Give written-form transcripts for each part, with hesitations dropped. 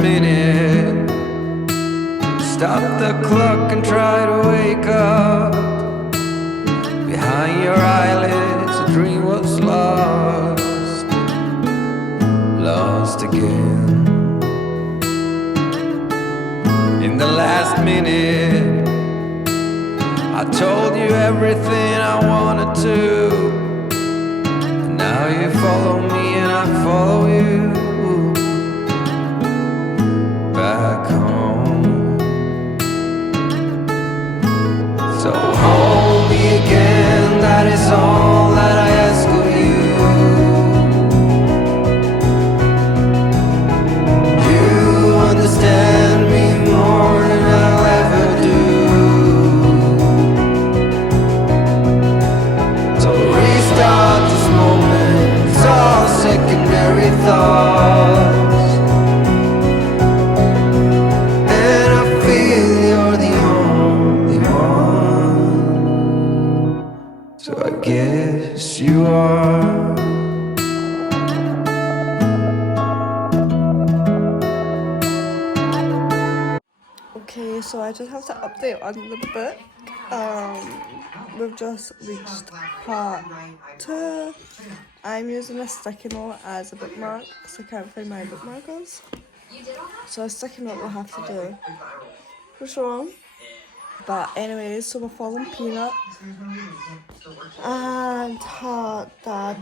minute, stop the clock and try to wake up. Behind your eyelids, a dream was lost, lost again. In the last minute, I told you everything I wanted to. And now you follow me and I follow you back home. So hold me again, that is all that I ask of you. You understand me more than I'll ever do. So restart this moment, it's all secondary thoughts. And I feel you're the only one. So I guess you are. Okay, so I just have to update on the book. We've just reached part 2. I'm using a sticky note as a bookmark because I can't find my bookmarkers. So a sticky note will have to do. What's wrong? But anyways, so we're following Peanut and her dad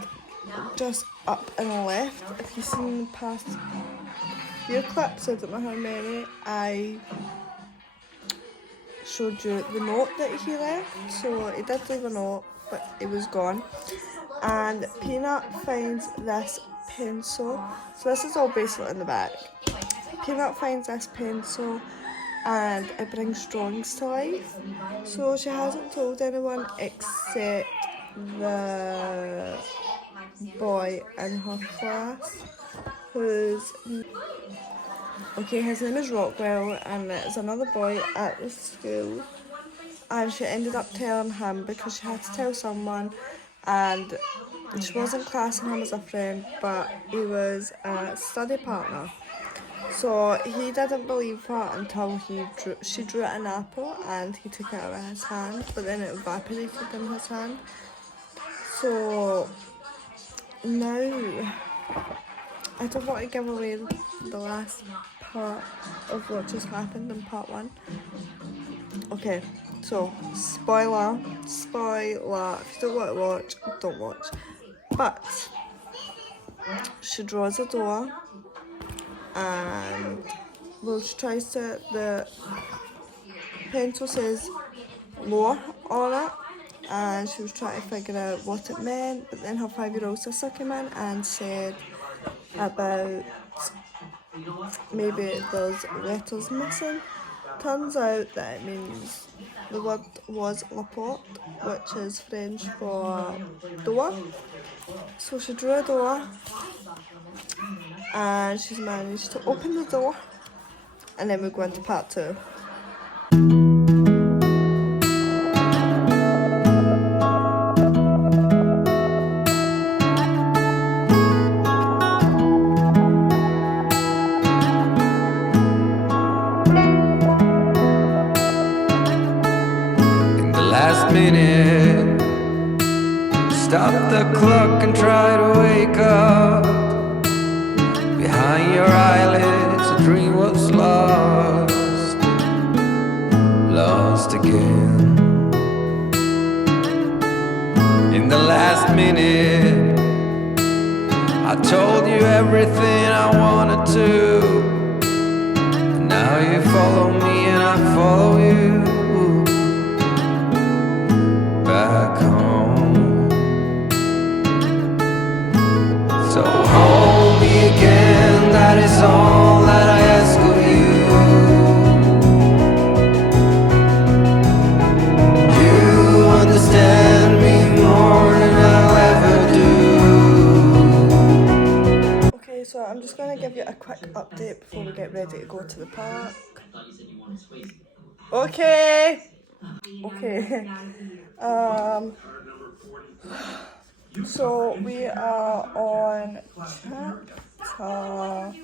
just up and left. If you've seen the past few clips, I don't know how many, I showed you the note that he left. So he did leave a note, but it was gone. And Peanut finds this pencil. So this is all basically in the back. Peanut finds this pencil and it brings drawings to life. So she hasn't told anyone except the boy in her class who's... Okay, his name is Rockwell and it's another boy at the school, and she ended up telling him because she had to tell someone, and she wasn't classing him as a friend but he was a study partner. So he didn't believe her until she drew an apple and he took it out of his hand, but then it evaporated in his hand. So now I don't want to give away the last part of what just happened in part 1. Okay, so spoiler, if you don't want to watch, don't watch. But she draws a door and she tries to, the pencil says more on it, and she was trying to figure out what it meant, but then her 5-year-old sister came in and said about maybe there's letters missing. Turns out that it means the word was la porte, which is French for door. So she drew a door and she's managed to open the door, and then we go into part 2. Last minute, stop the clock and try to wake up. Behind your eyelids, a dream was lost, lost again. In the last minute, I told you everything I wanted to. And now you follow me and I follow you back home. So hold me again, that is all that I ask of you. You understand me more than I'll ever do. Okay, so I'm just going to give you a quick update before we get ready to go to the park. Okay. So we are on chapter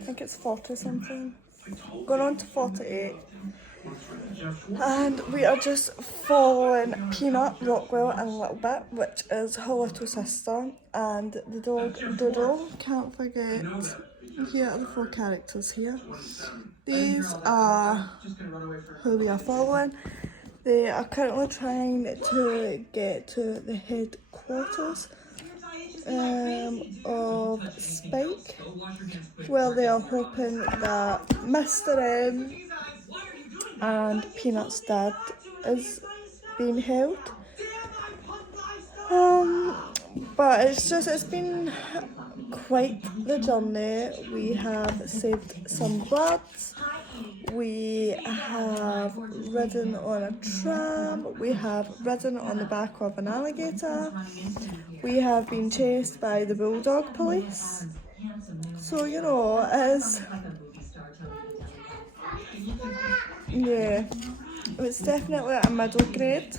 I think it's 40 something, going on to 48. And we are just following Peanut, Rockwell and Little Bit, which is her little sister, and the dog Doodle. Can't forget, here are the 4 characters here. These are who we are following. They are currently trying to get to the headquarters of Spike, where they are hoping that Mr. M and Peanut's dad is being held. But it's been quite the journey. We have saved some birds, we have ridden on a tram, we have ridden on the back of an alligator, we have been chased by the bulldog police. So, you know, it's definitely a middle grade,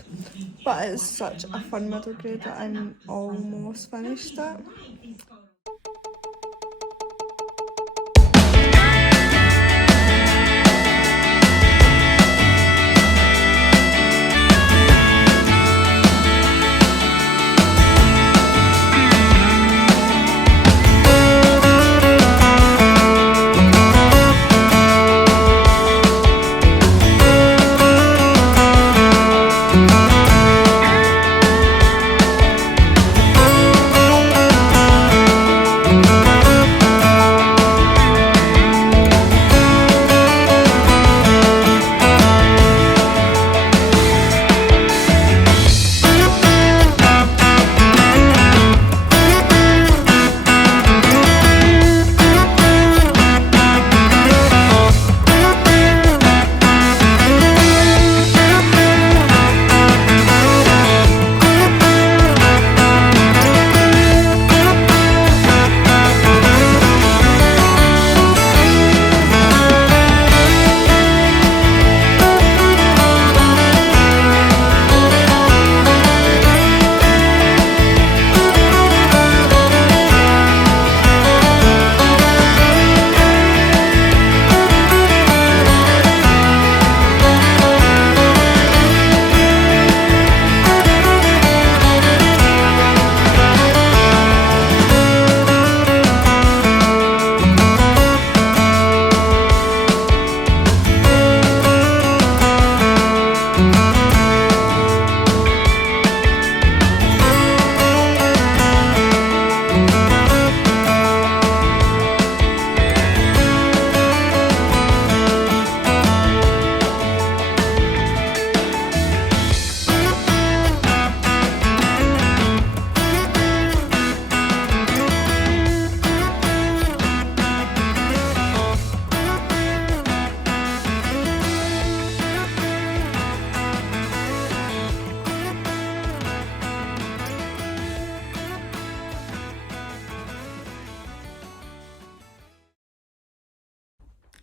but it's such a fun middle grade that I'm almost finished it.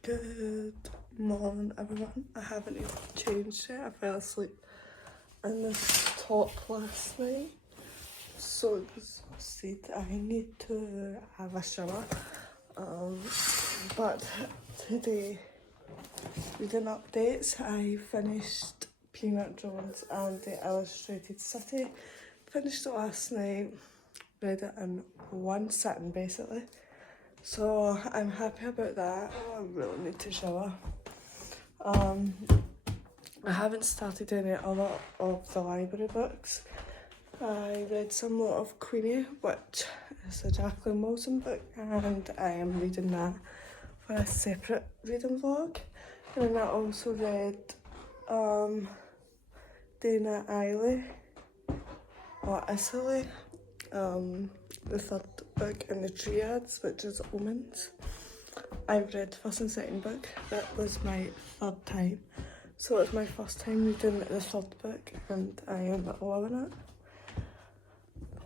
Good morning everyone. I haven't even changed yet. I fell asleep in this top last night, so exhausted. I need to have a shower. But today, reading updates, I finished Peanut Jones and the Illustrated City. Finished it last night, read it in one sitting basically. So I'm happy about that. I really need to shower. I haven't started any other of the library books. I read some more of Queenie, which is a Jacqueline Wilson book, and I am reading that for a separate reading vlog. And then I also read Dana Eiley, or Italy, the third book in the triads, which is Omens. I've read first and second book. That was my third time, so it's my first time reading the third book, and I am loving it.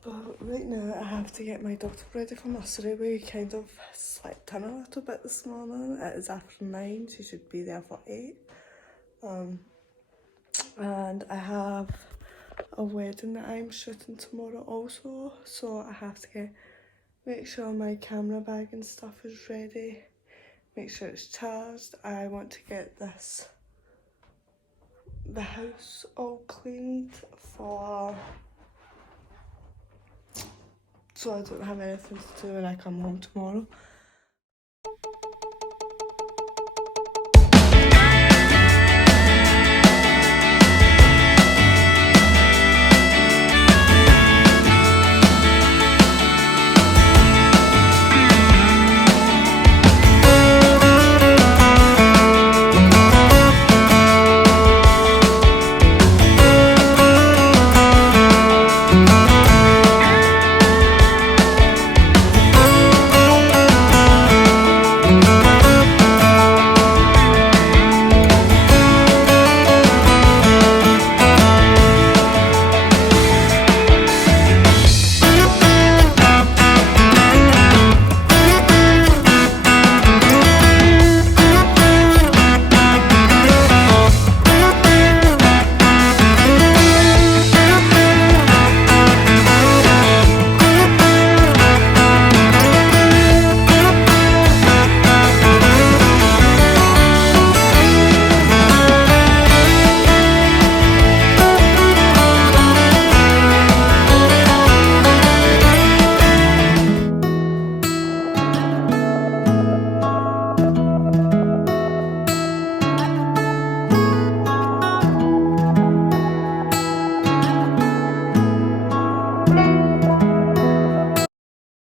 But right now I have to get my daughter ready for nursery. We kind of slept in a little bit this morning. It is after 9, she should be there for 8. And I have a wedding that I'm shooting tomorrow also, so I have to make sure my camera bag and stuff is ready make sure it's charged. I want to get the house all cleaned so I don't have anything to do when I come home tomorrow.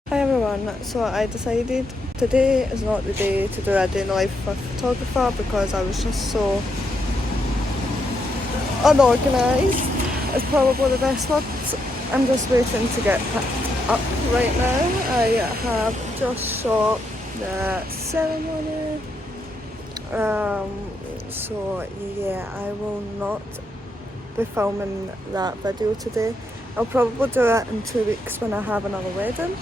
Hi everyone, so I decided today is not the day to do a day in the life of a photographer because I was just so unorganised. It's probably the best word. I'm just waiting to get picked up right now. I have just shot the ceremony. So yeah, I will not be filming that video today. I'll probably do it in 2 weeks when I have another wedding.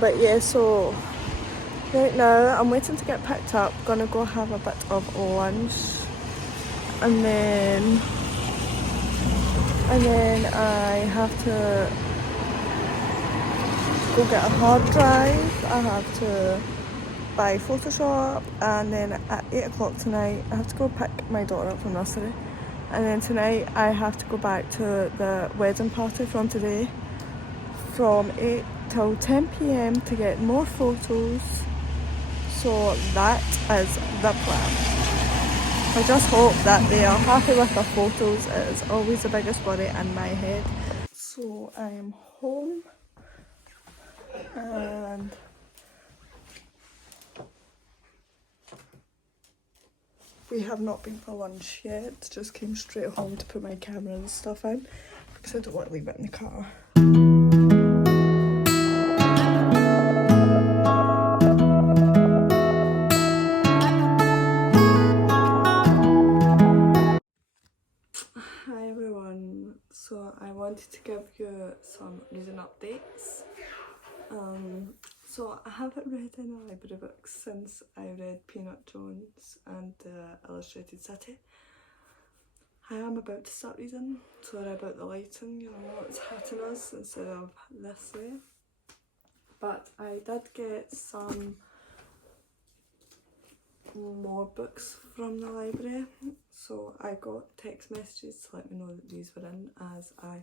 But yeah, so right now I'm waiting to get picked up, gonna go have a bit of lunch, and then I have to go get a hard drive. I have to buy Photoshop, and then at 8 o'clock tonight I have to go pick my daughter up from nursery, and then tonight I have to go back to the wedding party from today from 8 till 10 p.m. to get more photos. So that is the plan. I just hope that they are happy with the photos. It is always the biggest worry in my head. So I am home and we have not been for lunch yet. Just came straight home to put my camera and stuff in because I don't want to leave it in the car. Hi everyone, so I wanted to give you some reading updates. So I haven't read any library books since I read Peanut Jones and the Illustrated City. I am about to start reading. Sorry about the lighting, you know, it's hitting us instead of this way. But I did get some more books from the library, so I got text messages to let me know that these were in as I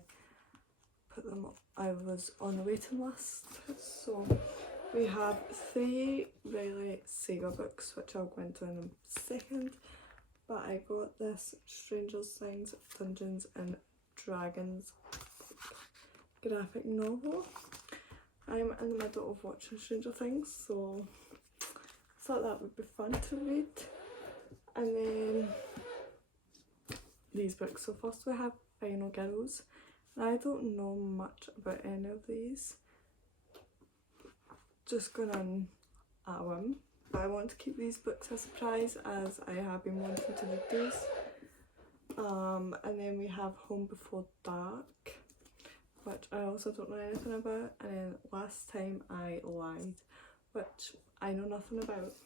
put them up. I was on the waiting list. So we have 3 Riley Saga books, which I'll go into in a second, but I got this Stranger Things Dungeons and Dragons graphic novel. I'm in the middle of watching Stranger Things, so I thought that would be fun to read. And then these books. So first we have Final Girls. I don't know much about any of these. Just going in at a whim. But I want to keep these books a surprise as I have been wanting to read these. And then we have Home Before Dark, which I also don't know anything about. And then Last Time I Lied, which I know nothing about.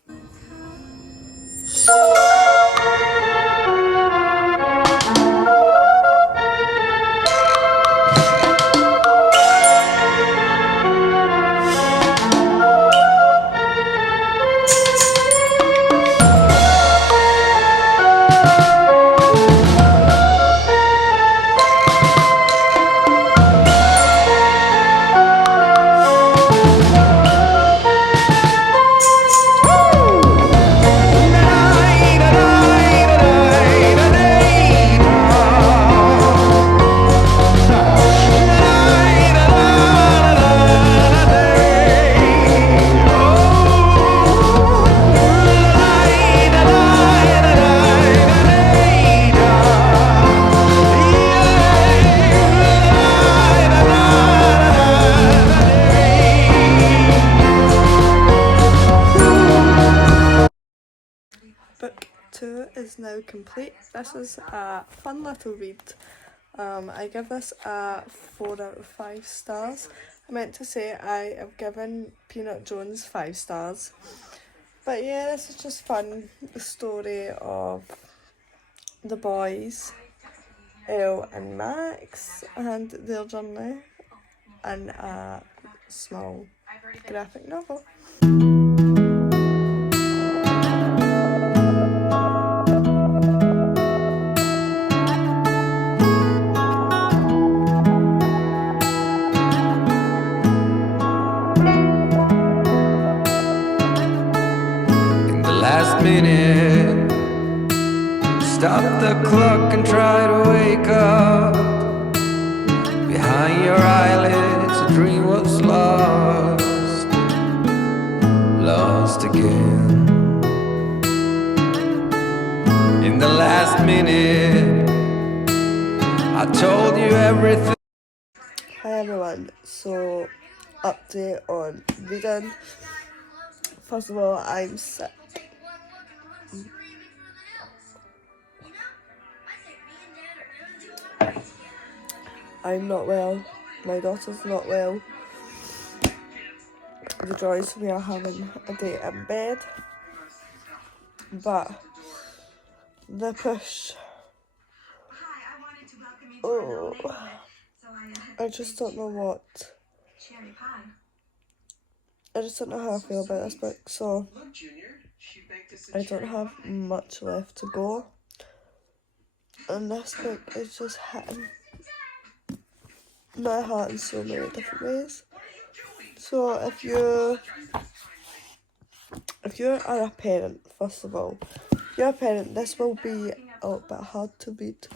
is now complete. This is a fun little read. I give this a 4 out of 5 stars. I meant to say I have given Peanut Jones 5 stars. But yeah, this is just fun. The story of the boys, Elle and Max, and their journey in a small graphic novel. In the last minute, stop the clock and try to wake up. Behind your eyelids, a dream was lost, lost again. In the last minute, I told you everything. Hi everyone, so update on reading. First of all, I'm sick. I'm not well, my daughter's not well. The joys we are having a day in bed, but the push, oh, I just don't know how I feel about this book, so I don't have much left to go, and this book is just hitting my heart in so many different ways. So if you are a parent, first of all, if you're a parent, this will be a little bit hard to read.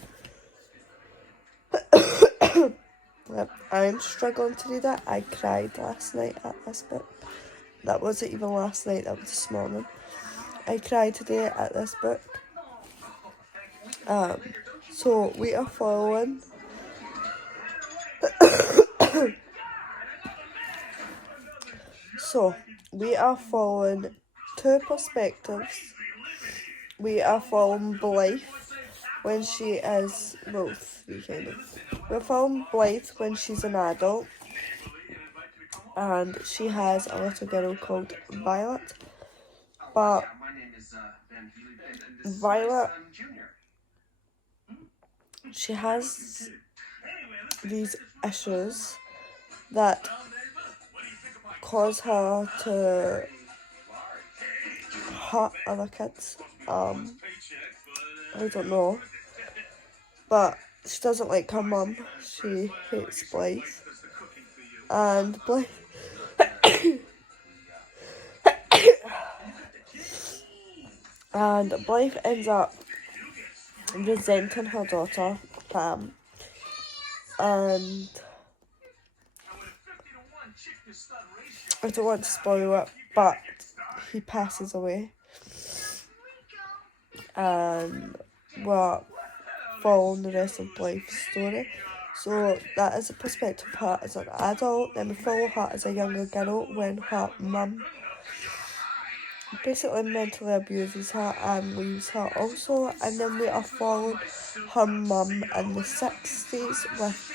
Yep, I'm struggling to read it. I cried last night at this book. That wasn't even last night, that was this morning. I cried today at this book. So we are following two perspectives. We are following Blythe when she is, well, three kind of. We're following Blythe when she's an adult, and she has a little girl called Violet. But Violet, she has these issues that cause her to hurt other kids. I don't know, but she doesn't like her mum. She hates Blythe, and Blythe and Blythe ends up resenting her daughter Pam, and I don't want to spoil it, but he passes away, and we're following the rest of Blythe's story. So that is a perspective of her as an adult. Then we follow her as a younger girl when her mum basically mentally abuses her and leaves her also. And then we are following her mum in the 60s with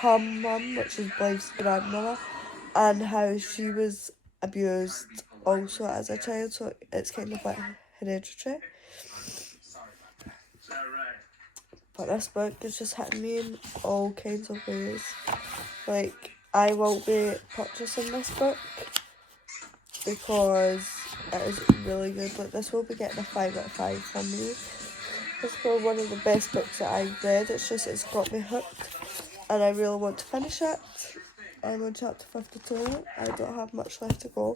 her mum, which is Blythe's grandmother, and how she was abused also as a child. So it's kind of like hereditary. But this book is just hitting me in all kinds of ways. Like, I will be purchasing this book because it is really good. Like, this will be getting a 5 out of 5 from me. It's probably one of the best books that I've read. It's got me hooked, and I really want to finish it. I'm on chapter 52. I don't have much left to go.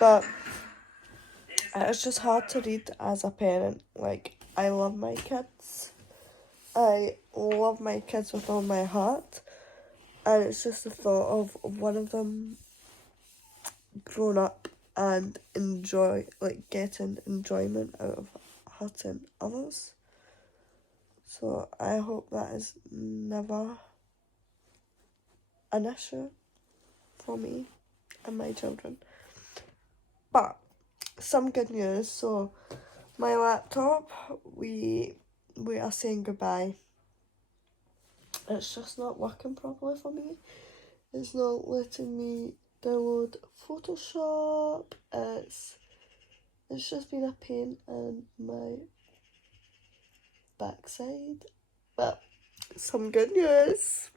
But it's just hard to read as a parent. Like, I love my kids. I love my kids with all my heart. And it's just the thought of one of them growing up and getting enjoyment out of hurting others. So I hope that is never an issue for me and my children. But some good news. So My laptop, we are saying goodbye. It's just not working properly for me. It's not letting me download Photoshop. It's just been a pain in my backside. But some good news.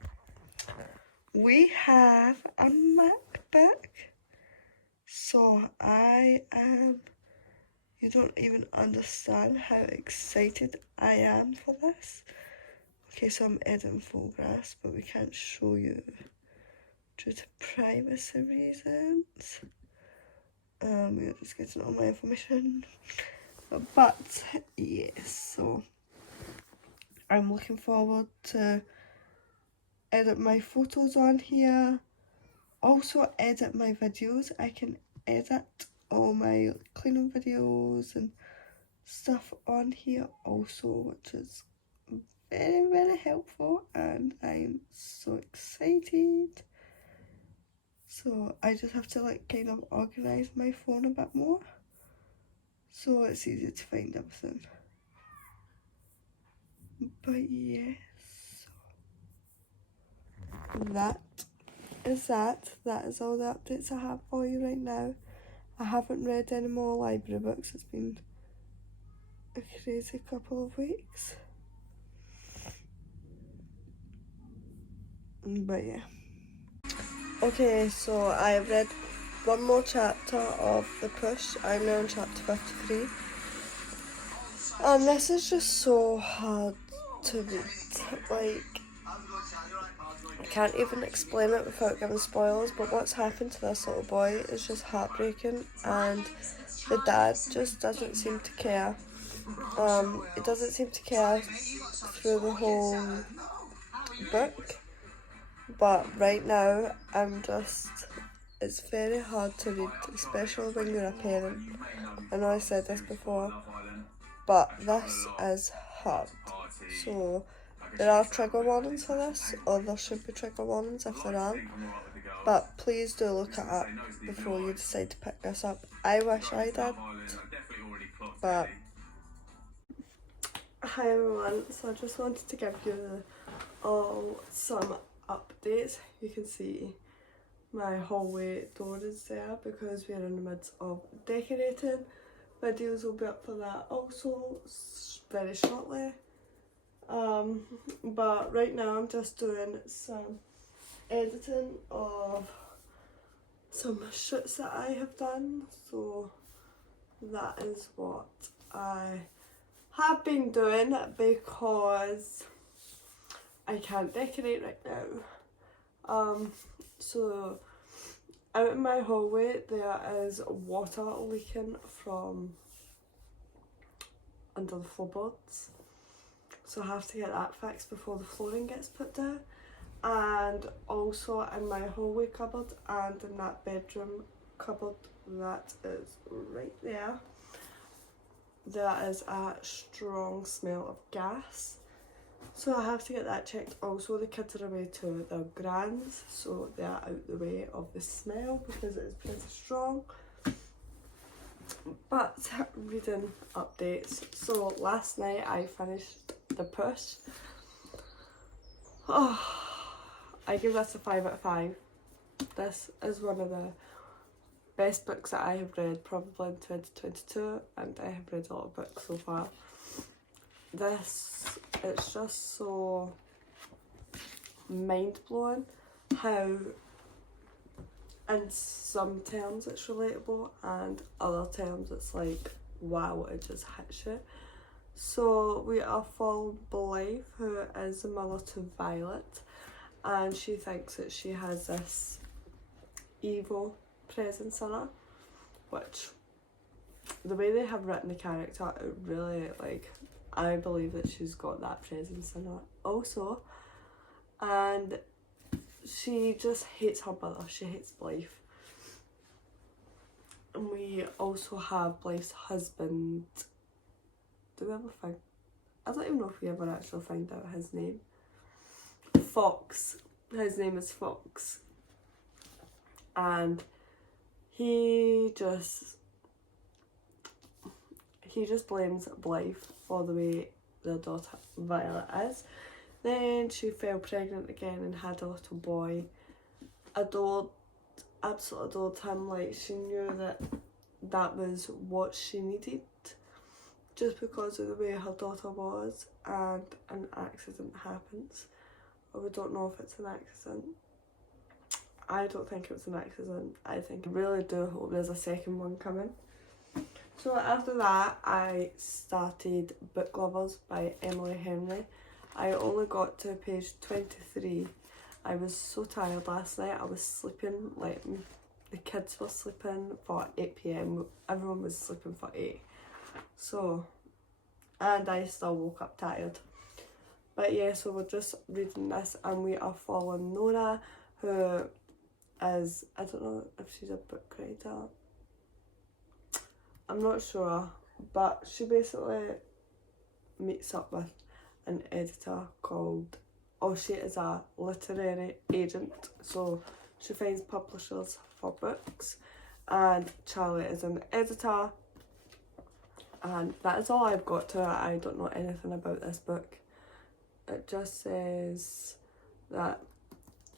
We have a MacBook. So you don't even understand how excited I am for this. Okay, so I'm editing photographs, but we can't show you due to privacy reasons. We're just getting all my information. But yes, so I'm looking forward to edit my photos on here. Also edit my videos. I can edit all my cleaning videos and stuff on here also, which is very, very helpful, and I'm so excited. So I just have to like kind of organise my phone a bit more so it's easy to find everything. But yes, that is that. That is all the updates I have for you right now. I haven't read any more library books. It's been a crazy couple of weeks. But yeah. Okay, so I have read one more chapter of The Push. I'm now in chapter 53. And this is just so hard to read. Like, I can't even explain it without giving spoilers, but what's happened to this little boy is just heartbreaking, and the dad just doesn't seem to care. He doesn't seem to care through the whole book, but right now it's very hard to read, especially when you're a parent. I know I said this before, but this is hard. So there are trigger warnings for this, or there should be trigger warnings if there aren't. But please do look it up before you decide to pick this up. I wish I did, but... Hi everyone, so I just wanted to give you all some updates. You can see my hallway door is there because we're in the midst of decorating. Videos will be up for that also very shortly. But right now I'm just doing some editing of some shoots that I have done, so that is what I have been doing because I can't decorate right now. So out in my hallway there is water leaking from under the floorboards, so I have to get that fixed before the flooring gets put down. And also in my hallway cupboard and in that bedroom cupboard that is right there, there is a strong smell of gas, so I have to get that checked. Also the kids are away to their grands, so they're out the way of the smell because it is pretty strong. But reading updates, so last night I finished The Push. I give this a 5 out of 5. This is one of the best books that I have read probably in 2022, and I have read a lot of books so far. It's just so mind-blowing how in some terms it's relatable and other terms it's like, wow, it just hits you. So we are following Blythe, who is the mother to Violet, and she thinks that she has this evil presence in her, which the way they have written the character, it really, like, I believe that she's got that presence in her also. And she just hates her brother, she hates Blythe. And we also have Blythe's husband. Do we ever find... I don't even know if we ever actually find out his name. Fox. His name is Fox. And he he just blames Blythe for the way their daughter Violet is. Then she fell pregnant again and had a little boy. Absolutely adored him. Like, she knew that was what she needed, just because of the way her daughter was, and an accident happens. Or we don't know if it's an accident. I don't think it was an accident. I really do hope there's a second one coming. So after that, I started Book Lovers by Emily Henry. I only got to page 23. I was so tired last night. I was sleeping, like the kids were sleeping for 8 PM. Everyone was sleeping for 8. So, and I still woke up tired. But yeah, so we're just reading this and we are following Nora, who is, I don't know if she's a book writer. I'm not sure, but she basically meets up with an editor called, she is a literary agent, so she finds publishers for books, and Charlie is an editor, and that is all I've got to it. I don't know anything about this book. It just says that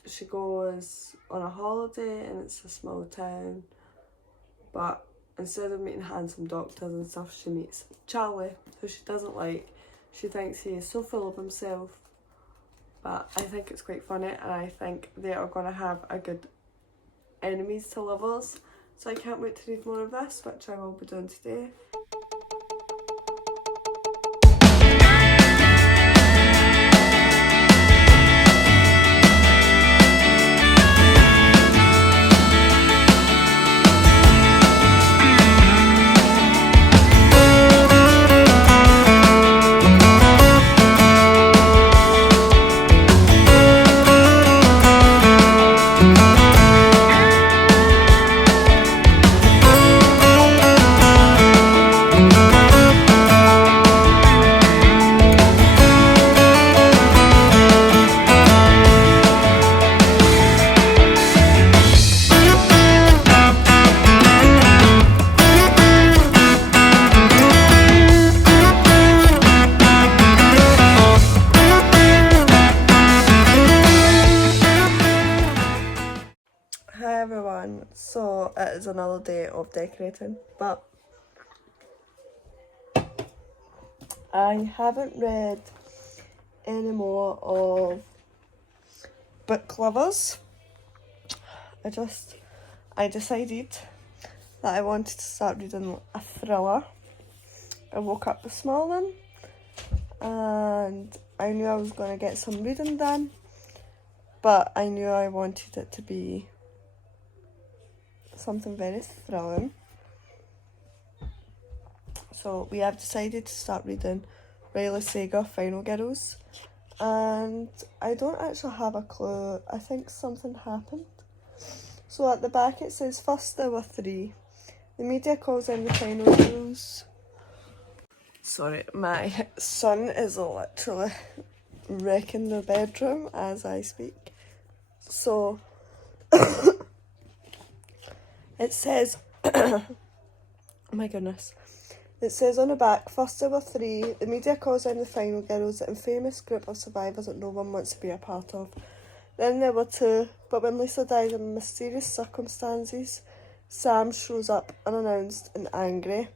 she goes on a holiday and it's a small town, but instead of meeting handsome doctors and stuff, she meets Charlie, who she doesn't like. She thinks he is so full of himself, but I think it's quite funny, and I think they are going to have a good enemies to lovers. So I can't wait to read more of this, which I will be doing today. Hi everyone, so it is another day of decorating, but I haven't read any more of Book Lovers. I decided that I wanted to start reading a thriller. I woke up this morning and I knew I was going to get some reading done, but I knew I wanted it to be something very thrilling. So we have decided to start reading Riley Sager, Final Girls, and I don't actually have a clue. I think something happened. So at the back it says, first there were 3. The media calls them the Final Girls. Sorry, my son is literally wrecking the bedroom as I speak. So it says, oh my goodness, it says on the back, first there were 3, the media calls them the Final Girls, an infamous group of survivors that no one wants to be a part of. Then there were 2, but when Lisa dies in mysterious circumstances, Sam shows up unannounced and angry.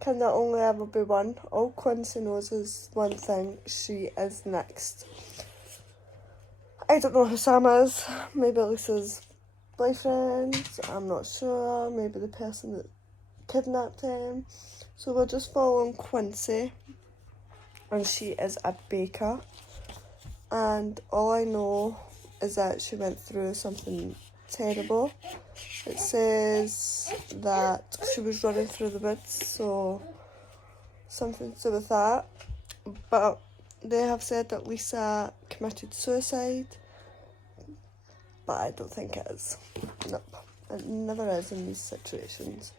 Can there only ever be one? All Quincy knows is one thing, she is next. I don't know who Sam is, maybe Lisa's boyfriend, I'm not sure, maybe the person that kidnapped him. So we're just following Quincy, and she is a baker, and all I know is that she went through something terrible. It says that she was running through the woods, so something to do with that, but they have said that Lisa committed suicide. But I don't think it is. Nope. It never is in these situations.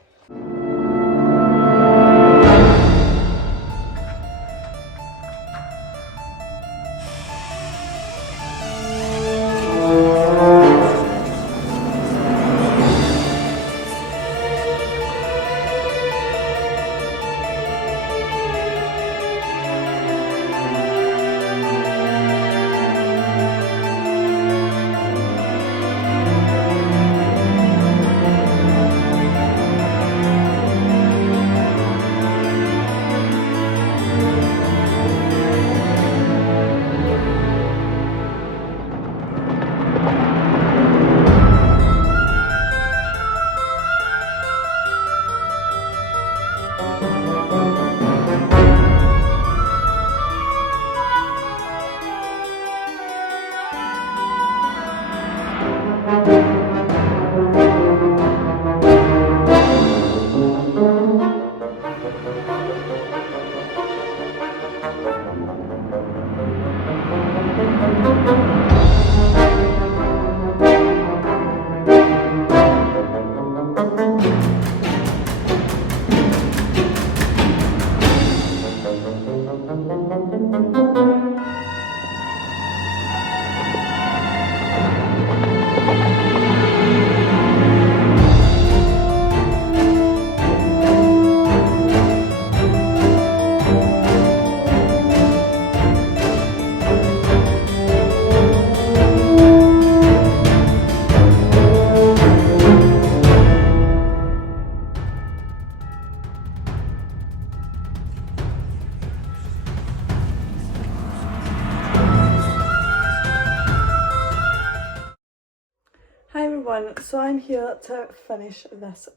So I'm here to finish this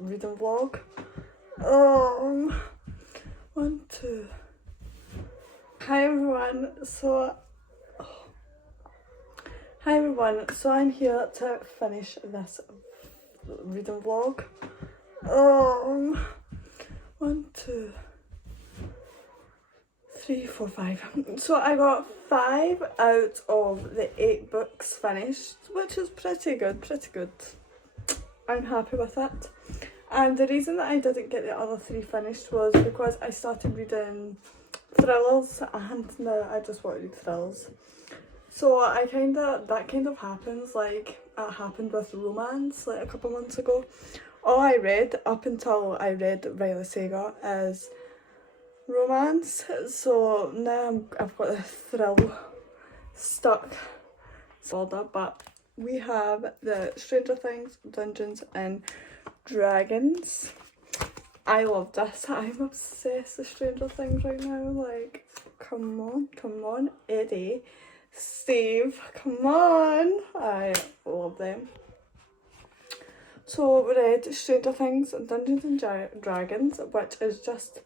reading vlog. 1, 2. Hi everyone. So I'm here to finish this reading vlog. 1, 2, 3, 4, 5. So I got 5 out of the 8 books finished, which is pretty good. I'm happy with it. And the reason that I didn't get the other 3 finished was because I started reading thrillers and now I just want to read thrillers. So that kind of happens, like it happened with romance like a couple months ago. All I read up until I read Riley Saga is romance, so now I've got the thrill stuck folder. But we have the Stranger Things Dungeons and Dragons. I love this. I'm obsessed with Stranger Things right now. Like, come on, Eddie, Steve, come on. I love them. So we read Stranger Things Dungeons and Dragons, which is just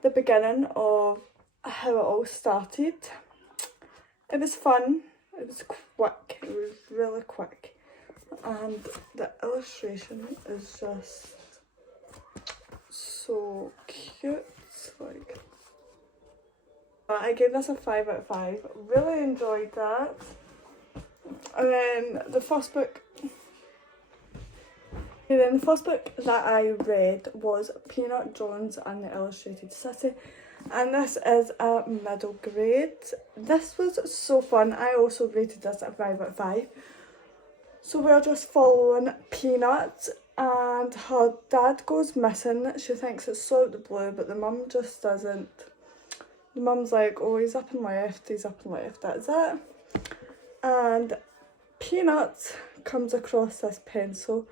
the beginning of how it all started. It was fun, it was quick, it was really quick, and the illustration is just so cute. Like, I gave this a 5 out of 5, really enjoyed that. And then the first book that I read was Peanut Jones and the Illustrated City, and this is a middle grade. This was so fun. I also rated this a 5 out of 5. So we're just following Peanut, and her dad goes missing. She thinks it's so out the blue, but the mum just doesn't. The mum's like, oh, he's up and left, that's it. And Peanut comes across this pencil,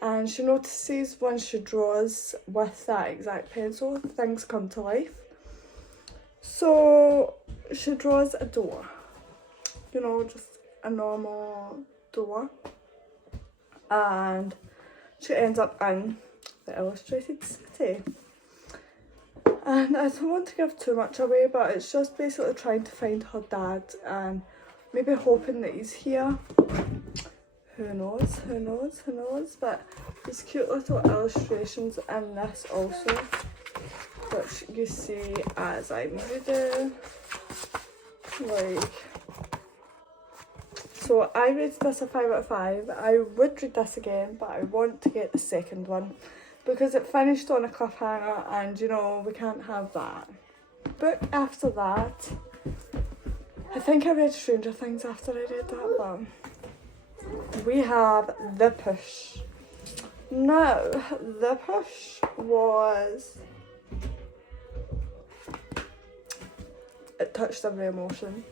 and she notices when she draws with that exact pencil, things come to life. So she draws a door, you know, just a normal door, and she ends up in the Illustrated City. And I don't want to give too much away, but it's just basically trying to find her dad and maybe hoping that he's here. Who knows, but these cute little illustrations in this also, which you see as I'm reading. Like, so I rated this a 5 out of 5. I would read this again, but I want to get the second one because it finished on a cliffhanger, and you know, we can't have that. Book after that, I think I read Stranger Things after I read that, but we have The Push. Now, The Push was... it touched every emotion.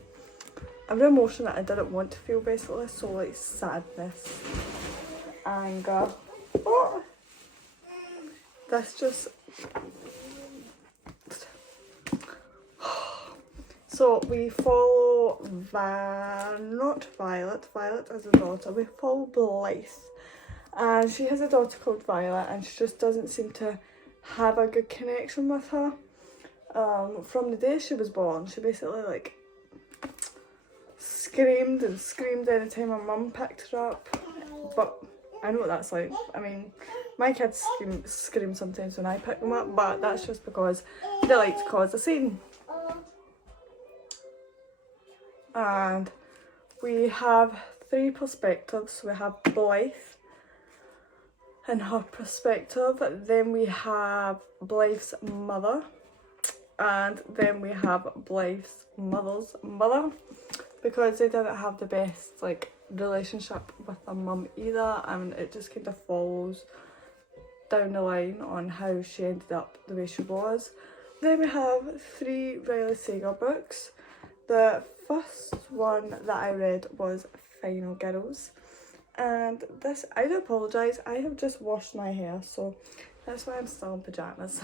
Every emotion that I didn't want to feel, basically. So, like, sadness, anger. Oh! This just... So we follow not Violet is a daughter, we follow Blythe, and she has a daughter called Violet, and she just doesn't seem to have a good connection with her. From the day she was born, she basically like screamed anytime her mum picked her up, but I know what that's like. I mean, my kids scream sometimes when I pick them up, but that's just because they like to cause a scene. And we have 3 perspectives. We have Blythe and her perspective, then we have Blythe's mother, and then we have Blythe's mother's mother, because they didn't have the best like relationship with their mum either, and it just kind of follows down the line on how she ended up the way she was. Then we have 3 Riley Saga books. The first one that I read was Final Girls, and this, I do apologise, I have just washed my hair, so that's why I'm still in pyjamas.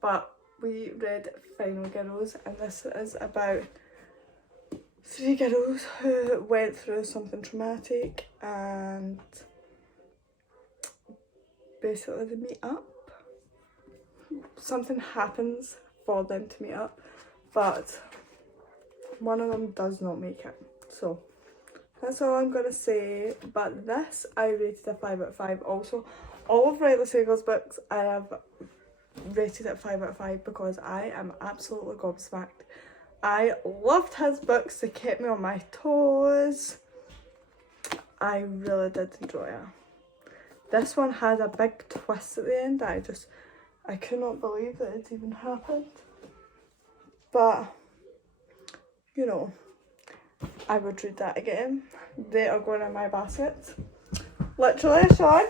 But we read Final Girls, and this is about three girls who went through something traumatic and basically they meet up. Something happens for them to meet up, but one of them does not make it. So that's all I'm gonna say. But this I rated a 5 out of 5. Also, all of Riley Sager's books I have rated at 5 out of 5 because I am absolutely gobsmacked. I loved his books, they kept me on my toes. I really did enjoy it. This one had a big twist at the end. I could not believe that it even happened. But, you know, I would read that again. They are going in my basket. Literally, Sean,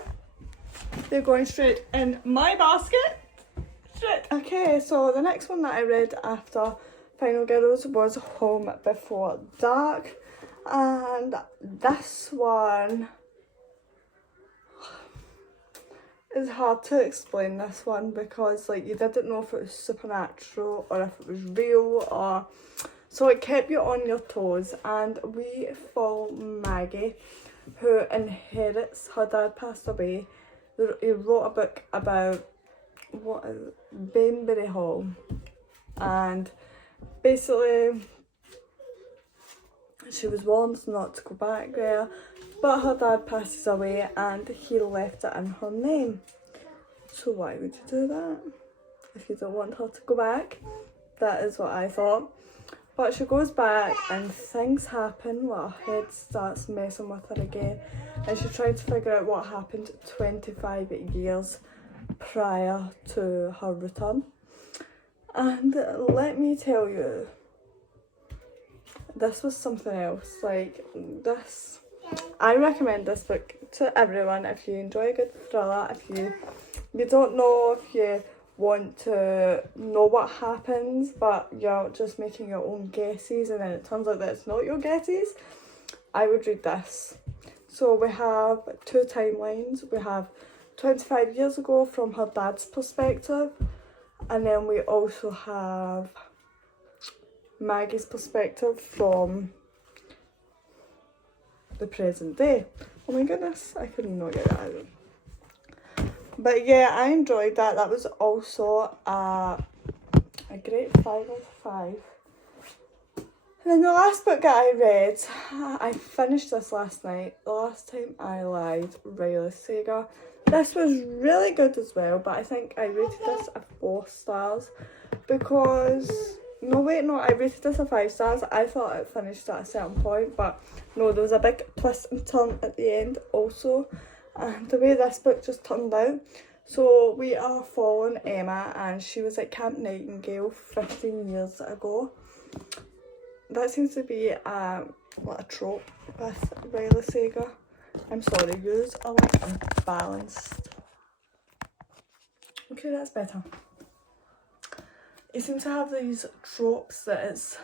they're going straight in my basket. Straight. Okay, so the next one that I read after Final Girls was Home Before Dark. And this one is hard to explain, this one, because like you didn't know if it was supernatural or if it was real, or so it kept you on your toes. And we follow Maggie, who inherits, her dad passed away. He wrote a book about Banbury Hall, and basically she was warned not to go back there, but her dad passes away and he left it in her name. So why would you do that if you don't want her to go back? That is what I thought. But she goes back and things happen. Her head starts messing with her again, and she's trying to figure out what happened 25 years prior to her return. And let me tell you, this was something else. Like this, I recommend this book to everyone if you enjoy a good thriller. If you don't know, if you want to know what happens but you're just making your own guesses and then it turns out that it's not your guesses, I would read this. So we have two timelines. We have 25 years ago from her dad's perspective, and then we also have Maggie's perspective from the present day. Oh my goodness, I could not get that out. But yeah, I enjoyed that. That was also a great 5 out of 5. And then the last book that I read, I finished this last night. The Last Time I Lied, Riley Sager. This was really good as well, but I think I rated this a 4 stars because... I rated this a 5 stars. I thought it finished at a certain point, but no, there was a big twist and turn at the end also. And the way this book just turned out. So we are following Emma, and she was at Camp Nightingale 15 years ago. That seems to be a trope with Riley Sager. I'm sorry, yours are like unbalanced. Okay, that's better. He seems to have these tropes that it's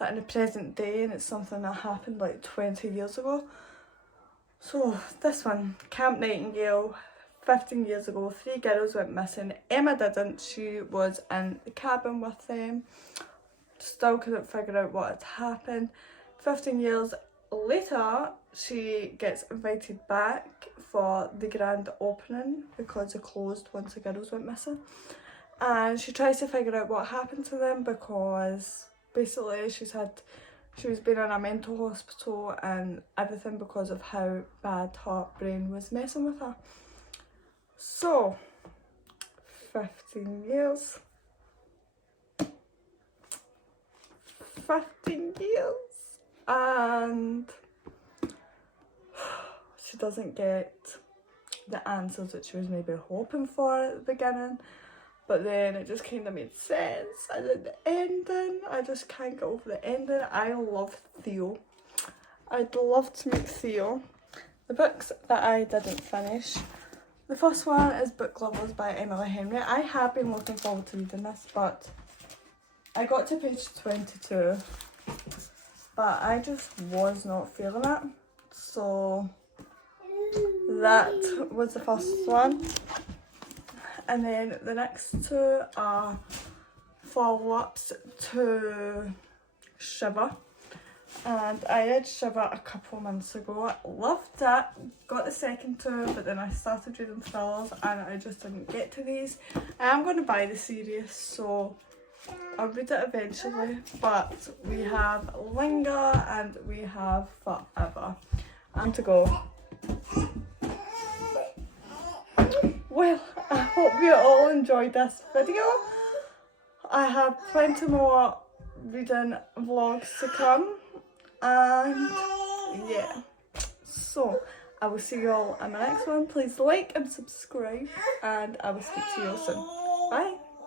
like in the present day and it's something that happened like 20 years ago. So this one, Camp Nightingale, 15 years ago, 3 girls went missing. Emma didn't, she was in the cabin with them. Still couldn't figure out what had happened. 15 years later, she gets invited back for the grand opening because it closed once the girls went missing. And she tries to figure out what happened to them because basically she was being in a mental hospital and everything because of how bad her brain was messing with her. So, 15 years. 15 years. And she doesn't get the answers that she was maybe hoping for at the beginning. But then it just kind of made sense. And then the ending, I just can't get over the ending. I love Theo. I'd love to meet Theo. The books that I didn't finish. The first one is Book Lovers by Emily Henry. I have been looking forward to reading this, but I got to page 22. But I just was not feeling it. So that was the first one. And then the next two are follow-ups to Shiver. and I read Shiver a couple of months ago. Loved it. Got the second two, but then I started reading thrillers and I just didn't get to these. I am going to buy the series, so I'll read it eventually. But we have Linger and we have Forever. And to go. Well, I hope you all enjoyed this video. I have plenty more reading vlogs to come. And yeah, so I will see you all in my next one. Please like and subscribe, and I will speak to you all soon. Bye.